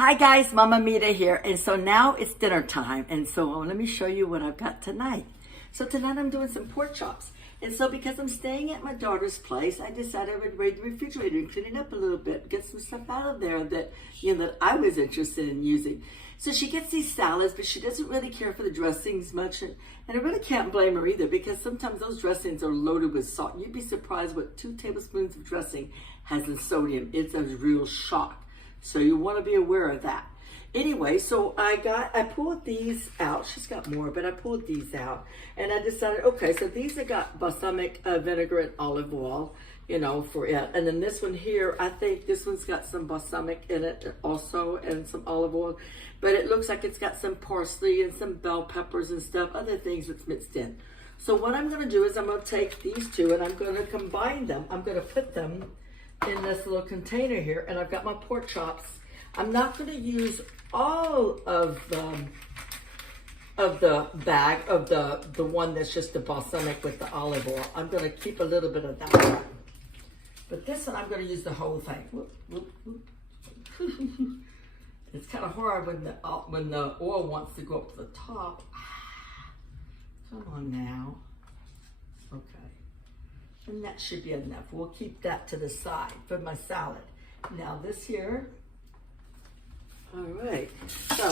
Hi guys, Mama Mita here. And so now it's dinner time. And so let me show you what I've got tonight. So tonight I'm doing some pork chops. And so because I'm staying at my daughter's place, I decided I would raid the refrigerator and clean it up a little bit, get some stuff out of there that, that I was interested in using. So she gets these salads, but she doesn't really care for the dressings much. And I really can't blame her either, because sometimes those dressings are loaded with salt. You'd be surprised what 2 tablespoons of dressing has in sodium. It's a real shock. So you want to be aware of that. Anyway, so I pulled these out. She's got more, but I pulled these out. And I decided, okay, so these have got balsamic vinegar and olive oil, for it. And then this one here, I think this one's got some balsamic in it also, and some olive oil. But it looks like it's got some parsley and some bell peppers and stuff, other things that's mixed in. So what I'm going to do is I'm going to take these two and I'm going to combine them. I'm going to put them in this little container here, and I've got my pork chops. I'm not going to use all of the bag of the one that's just the balsamic with the olive oil. I'm going to keep a little bit of that, but this one I'm going to use the whole thing. Whoop, whoop, whoop. It's kind of hard when the oil wants to go up to the top. Come on now. Okay. And that should be enough. We'll keep that to the side for my salad. Now this here. All right. So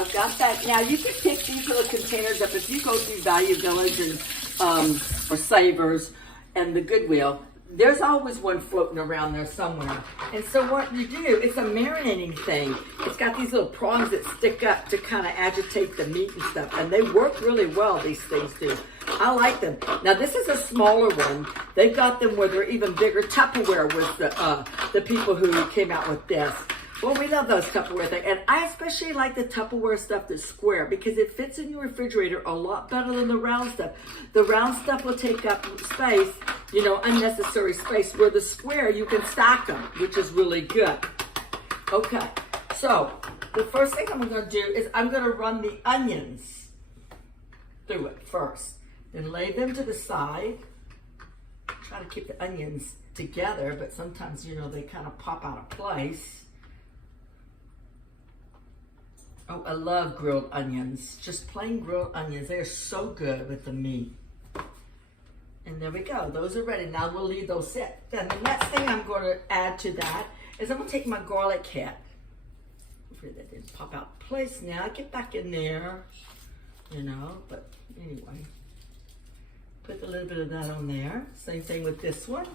I've got that. Now you can pick these little containers up. If you go through Value Village and or Savers and the Goodwill, there's always one floating around there somewhere. And so what you do, it's a marinating thing. It's got these little prongs that stick up to kind of agitate the meat and stuff. And they work really well, these things do. I like them. Now this is a smaller one. They've got them where they're even bigger. Tupperware was the people who came out with this. Well, we love those Tupperware things. And I especially like the Tupperware stuff that's square, because it fits in your refrigerator a lot better than the round stuff. The round stuff will take up space, unnecessary space, where the square, you can stack them, which is really good. Okay, so the first thing I'm going to do is I'm going to run the onions through it first. Then lay them to the side. Try to keep the onions together, but sometimes, they kind of pop out of place. Oh, I love grilled onions. Just plain grilled onions. They are so good with the meat. And there we go. Those are ready. Now we'll leave those sit. Then the next thing I'm going to add to that is I'm going to take my garlic head. Hopefully that didn't pop out of place now. Get back in there, but anyway. Put a little bit of that on there. Same thing with this one.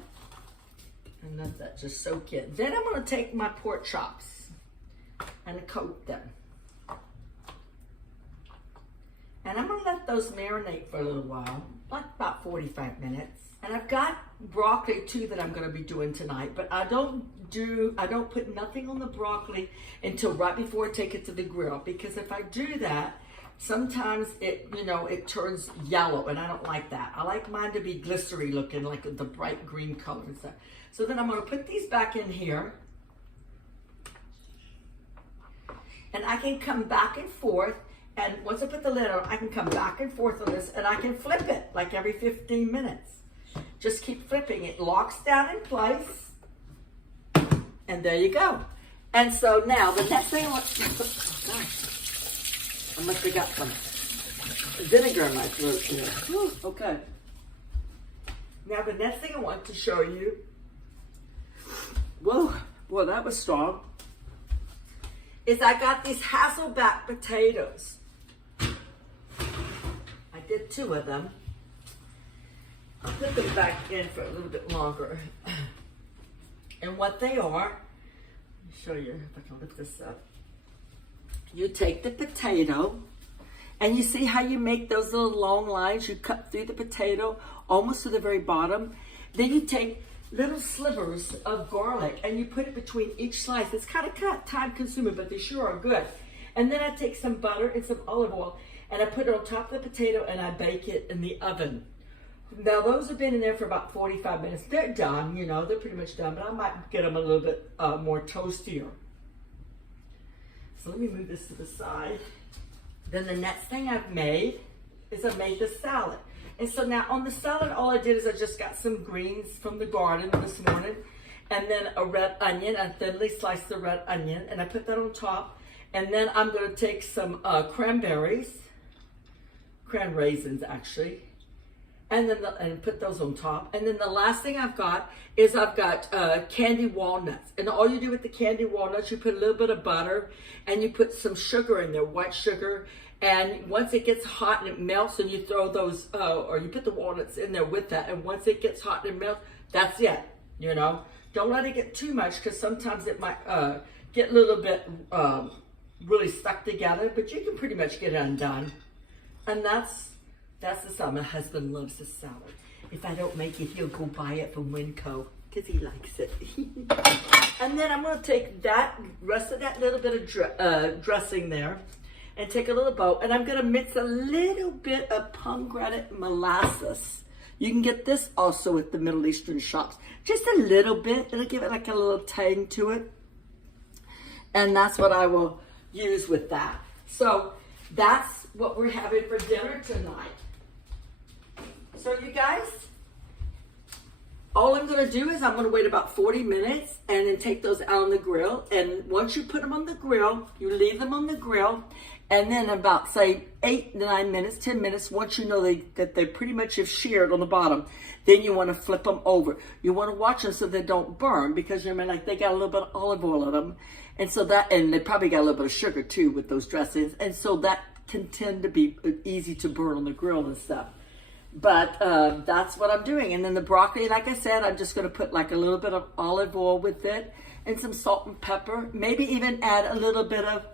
And let that just soak in. Then I'm going to take my pork chops and coat them. And I'm going to let those marinate for a little while, like about 45 minutes. And I've got broccoli too that I'm going to be doing tonight, but I don't put nothing on the broccoli until right before I take it to the grill, because if I do that, sometimes it turns yellow, and I don't like that. I like mine to be glycery looking, like the bright green color and stuff. So then I'm going to put these back in here. And I can come back and forth. And once I put the lid on, I can come back and forth on this, and I can flip it like every 15 minutes. Just keep flipping. It locks down in place. And there you go. And so now the next thing I want to put, oh gosh, I must have got some vinegar in my throat here. Whew, okay. Now the next thing I want to show you, whoa, boy, that was strong, is I got these Hasselback potatoes. I did 2 of them. I'll put them back in for a little bit longer. And what they are, let me show you if I can lift this up. You take the potato, and you see how you make those little long lines? You cut through the potato almost to the very bottom. Then you take little slivers of garlic and you put it between each slice. It's kind of time consuming, but they sure are good. And then I take some butter and some olive oil and I put it on top of the potato and I bake it in the oven. Now those have been in there for about 45 minutes. They're done, they're pretty much done, but I might get them a little bit more toastier. So let me move this to the side. Then the next thing I've made is I made the salad. And so now on the salad, all I did is I just got some greens from the garden this morning, and then a red onion. I thinly sliced the red onion, and I put that on top. And then I'm going to take some cranberries, cran raisins actually, and then and put those on top. And then the last thing I've got is candied walnuts. And all you do with the candied walnuts, you put a little bit of butter and you put some sugar in there, white sugar. And once it gets hot and it melts, and you throw those, or you put the walnuts in there with that. And once it gets hot and it melts, that's it. You know, don't let it get too much, because sometimes it might get a little bit really stuck together. But you can pretty much get it undone. And that's the salad. My husband loves this salad. If I don't make it, he'll go buy it from Winco because he likes it. And then I'm going to take that rest of that little bit of dressing there and take a little bowl, and I'm going to mix a little bit of pomegranate molasses. You can get this also at the Middle Eastern shops. Just a little bit. It'll give it like a little tang to it. And that's what I will use with that. So that's what we're having for dinner tonight. So you guys, all I'm going to do is I'm going to wait about 40 minutes and then take those out on the grill. And once you put them on the grill, you leave them on the grill. And then about, say, 8 to 9 minutes, 10 minutes, once you know that they pretty much have sheared on the bottom, then you want to flip them over. You want to watch them so they don't burn, because, you know, like they got a little bit of olive oil in them. And so and they probably got a little bit of sugar, too, with those dressings. And so that can tend to be easy to burn on the grill and stuff. But that's what I'm doing. And then the broccoli, like I said, I'm just going to put like a little bit of olive oil with it and some salt and pepper. Maybe even add a little bit of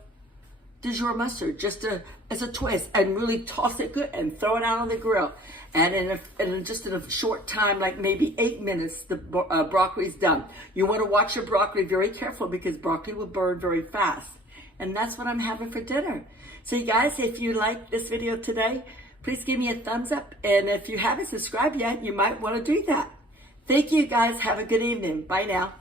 Dijon mustard just as a twist, and really toss it good and throw it out on the grill. And in just in a short time, like maybe 8 minutes, the broccoli's done. You want to watch your broccoli very careful, because broccoli will burn very fast. And that's what I'm having for dinner. So you guys, if you like this video today, please give me a thumbs up. And if you haven't subscribed yet, you might want to do that. Thank you guys. Have a good evening. Bye now.